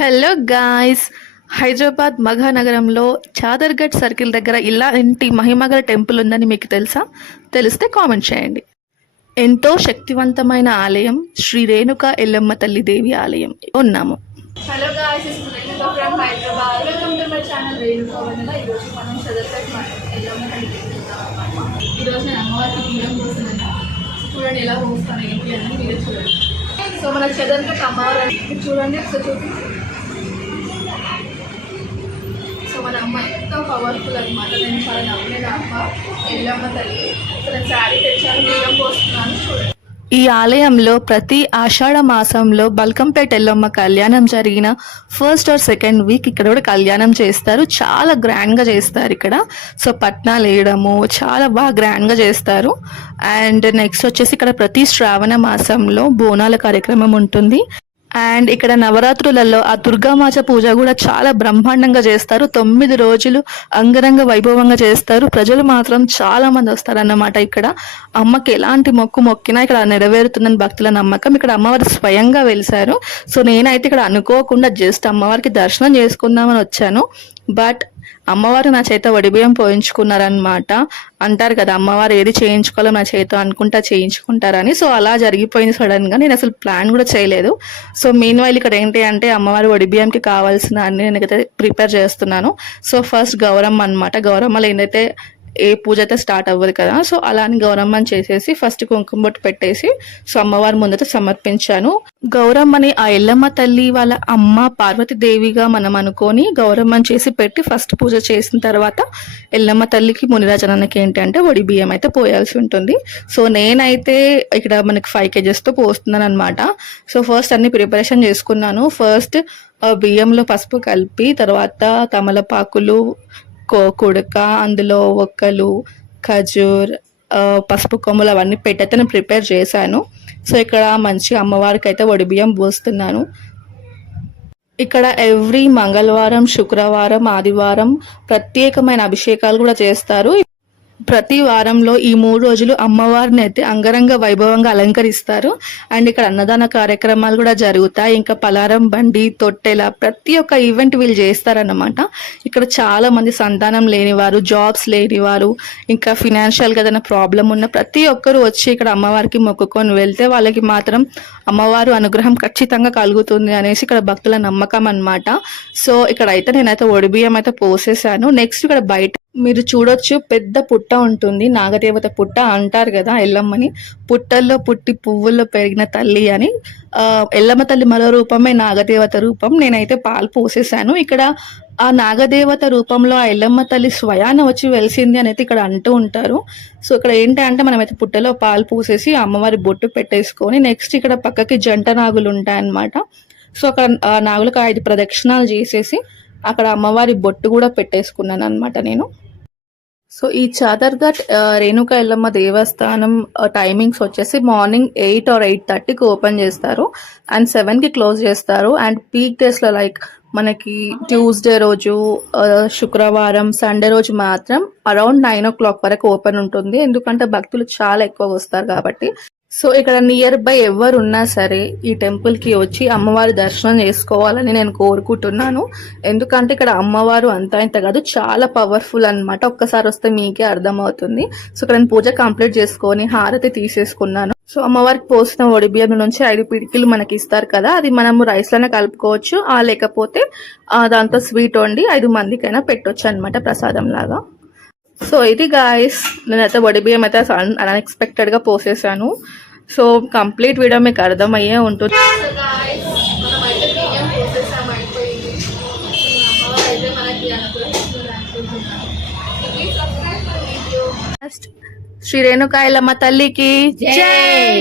Hello guys, Hyderabad మఘానగరంలో Chadarghat circle దగ్గర ఇలాంటి మహిమగల టెంపుల్ ఉందని మీకు తెలుసా? తెలిస్తే కామెంట్ చేయండి. ఎంతో శక్తివంతమైన ఆలయం శ్రీ రేణుకా ఎల్లమ్మ తల్లి దేవి ఆలయం ఉన్నాము. Hello guys, Renuka from Hyderabad. Welcome to my channel Renuka Vanala. ఈరోజు మనం చాదర్గఢ్ ఎల్లమ్మ తల్లి ఈరోజు నేను అమ్మవారికి బియ్యం పోస్తున్నాను. చూడండి ఎలా పోస్తాను ఏంటి అని మీరు చూడండి. సో మన చాదర్గఢ్ అమ్మవారు చూడండి ఒకసారి చూపించి. సో మన అమ్మ ఎంతో పవర్ఫుల్ అనమాట. నేను చాలా నమ్మలేదు అమ్మ ఎల్లమ్మ తల్లి. సో నేను శారీ తెచ్చాను, బియ్యం పోస్తున్నాను చూడండి. ఈ ఆలయంలో ప్రతి ఆషాఢ మాసంలో బల్కంపేట ఎల్లమ్మ కళ్యాణం జరిగిన ఫస్ట్ ఆర్ సెకండ్ వీక్ ఇక్కడ కూడా కళ్యాణం చేస్తారు. చాలా గ్రాండ్గా చేస్తారు ఇక్కడ. సో పట్నాలు వేయడము చాలా బాగా గ్రాండ్గా చేస్తారు. అండ్ నెక్స్ట్ వచ్చేసి ఇక్కడ ప్రతి శ్రావణ మాసంలో బోనాల కార్యక్రమం ఉంటుంది. అండ్ ఇక్కడ నవరాత్రులలో ఆ దుర్గామాత పూజ కూడా చాలా బ్రహ్మాండంగా చేస్తారు. 9 రోజులు అంగరంగ వైభవంగా చేస్తారు. ప్రజలు మాత్రం చాలా మంది వస్తారన్నమాట. ఇక్కడ అమ్మకి ఎలాంటి మొక్కు మొక్కినా ఇక్కడ నెరవేరుతుందని భక్తుల నమ్మకం. ఇక్కడ అమ్మవారు స్వయంగా వెలిసారు. సో నేనైతే ఇక్కడ అనుకోకుండా జస్ట్ అమ్మవారికి దర్శనం చేసుకుందామని వచ్చాను. బట్ అమ్మవారు నా చేత వడిబియ్యం పోయించుకున్నారనమాట. అంటారు కదా, అమ్మవారు ఏది చేయించుకోవాలో నా చేత అనుకుంటా చేయించుకుంటారని. సో అలా జరిగిపోయింది సడన్గా. నేను అసలు ప్లాన్ కూడా చేయలేదు. సో మీన్ వైల్ ఇక్కడ ఏంటి అంటే అమ్మవారి వడిబియ్యంకి కావాల్సిన అన్ని నేనైతే ప్రిపేర్ చేస్తున్నాను. సో ఫస్ట్ గౌరమ్మ అనమాట. గౌరమ్మలో ఏంటైతే ఏ పూజ అయితే స్టార్ట్ అవ్వదు కదా, సో అలాని గౌరమ్మని చేసేసి ఫస్ట్ కుంకుమ బొట్టు పెట్టేసి సో అమ్మవారి ముందట సమర్పించాను. గౌరమ్మని ఆ ఎల్లమ్మ తల్లి వాళ్ళ అమ్మ పార్వతీదేవిగా మనం అనుకొని గౌరమ్మని చేసి పెట్టి ఫస్ట్ పూజ చేసిన తర్వాత ఎల్లమ్మ తల్లికి మునిరాజనానికి ఏంటి అంటే వడి బియ్యం అయితే పోయాల్సి ఉంటుంది. సో నేనైతే ఇక్కడ మనకి 5 kgsతో పోస్తున్నాను అనమాట. సో ఫస్ట్ అన్ని ప్రిపరేషన్ చేసుకున్నాను. ఫస్ట్ బియ్యంలో పసుపు కలిపి తర్వాత తమలపాకులు, కుడక, అందులో ఒక్కలు, ఖజూర్, పసుపు కొమ్ములు అవన్నీ పెట్టయితే నేను ప్రిపేర్ చేశాను. సో ఇక్కడ మంచిగా అమ్మవారికి అయితే వడిబియ్యం పోస్తున్నాను. ఇక్కడ ఎవ్రీ మంగళవారం, శుక్రవారం, ఆదివారం ప్రత్యేకమైన అభిషేకాలు కూడా చేస్తారు. ప్రతి వారంలో ఈ 3 రోజులు అమ్మవారిని అయితే అంగరంగ వైభవంగా అలంకరిస్తారు. అండ్ ఇక్కడ అన్నదాన కార్యక్రమాలు కూడా జరుగుతాయి. ఇంకా పలారం బండి, తొట్టెల ప్రతి ఒక్క ఈవెంట్ వీళ్ళు చేస్తారన్నమాట. ఇక్కడ చాలా మంది సంతానం లేనివారు, జాబ్స్ లేనివారు, ఇంకా ఫినాన్షియల్గా ఏదైనా ప్రాబ్లం ఉన్న ప్రతి ఒక్కరు వచ్చి ఇక్కడ అమ్మవారికి మొక్కుకొని వెళ్తే వాళ్ళకి మాత్రం అమ్మవారు అనుగ్రహం ఖచ్చితంగా కలుగుతుంది అనేసి ఇక్కడ భక్తుల నమ్మకం అనమాట. సో ఇక్కడ అయితే నేనైతే వడిబియ్యం అయితే పోసేసాను. నెక్స్ట్ ఇక్కడ బయట మీరు చూడొచ్చు, పెద్ద పుట్ట ఉంటుంది. నాగదేవత పుట్ట అంటారు కదా ఎల్లమ్మని. పుట్టల్లో పుట్టి పువ్వుల్లో పెరిగిన తల్లి అని. ఎల్లమ్మ తల్లి మరో రూపమే నాగదేవత రూపం. నేనైతే పాలు పోసేసాను. ఇక్కడ ఆ నాగదేవత రూపంలో ఆ ఎల్లమ్మ తల్లి స్వయాన వచ్చి వెలిసింది అనేది ఇక్కడ అంటూ ఉంటారు. సో ఇక్కడ ఏంటంటే మనమైతే పుట్టలో పాలు పూసేసి అమ్మవారి బొట్టు పెట్టేసుకొని నెక్స్ట్ ఇక్కడ పక్కకి జంట నాగులు ఉంటాయన్నమాట. సో అక్కడ ఆ నాగులకు 5 ప్రదక్షిణాలు చేసేసి అక్కడ అమ్మవారి బొట్టు కూడా పెట్టేసుకున్నాను అనమాట నేను. సో ఈ చాదర్గఢ్ రేణుకా ఎల్లమ్మ దేవస్థానం టైమింగ్స్ వచ్చేసి మార్నింగ్ 8 or 8:30కి ఓపెన్ చేస్తారు అండ్ 7కి క్లోజ్ చేస్తారు. అండ్ పీక్ డేస్లో లైక్ మనకి ట్యూస్డే రోజు, శుక్రవారం, సండే రోజు మాత్రం అరౌండ్ 9 o'clock వరకు ఓపెన్ ఉంటుంది. ఎందుకంటే భక్తులు చాలా ఎక్కువ వస్తారు కాబట్టి. సో ఇక్కడ నియర్ బై ఎవరు ఉన్నా సరే ఈ టెంపుల్కి వచ్చి అమ్మవారి దర్శనం చేసుకోవాలని నేను కోరుకుంటున్నాను. ఎందుకంటే ఇక్కడ అమ్మవారు అంతా ఇంత కాదు, చాలా పవర్ఫుల్ అనమాట. ఒక్కసారి వస్తే మీకే అర్థమవుతుంది. సో ఇక్కడ నేను పూజ కంప్లీట్ చేసుకొని హారతి తీసేసుకున్నాను. సో అమ్మవారికి పోసిన వడిబియ్యం నుంచి 5 పిడికిలు మనకి ఇస్తారు కదా, అది మనము రైస్ లోనే కలుపుకోవచ్చు. లేకపోతే దాంతో స్వీట్ వండి 5 మందికైనా పెట్టొచ్చు అనమాట ప్రసాదం లాగా. సో ఇది గాయస్, నేనైతే వడిబియ్యం అయితే అన్ఎక్స్పెక్టెడ్ గా పోసేసాను. సో కంప్లీట్ వీడియో మీకు అర్థమయ్యే ఉంటుంది. శ్రీ రేణుకా ఎల్లమ్మ తల్లికి జై.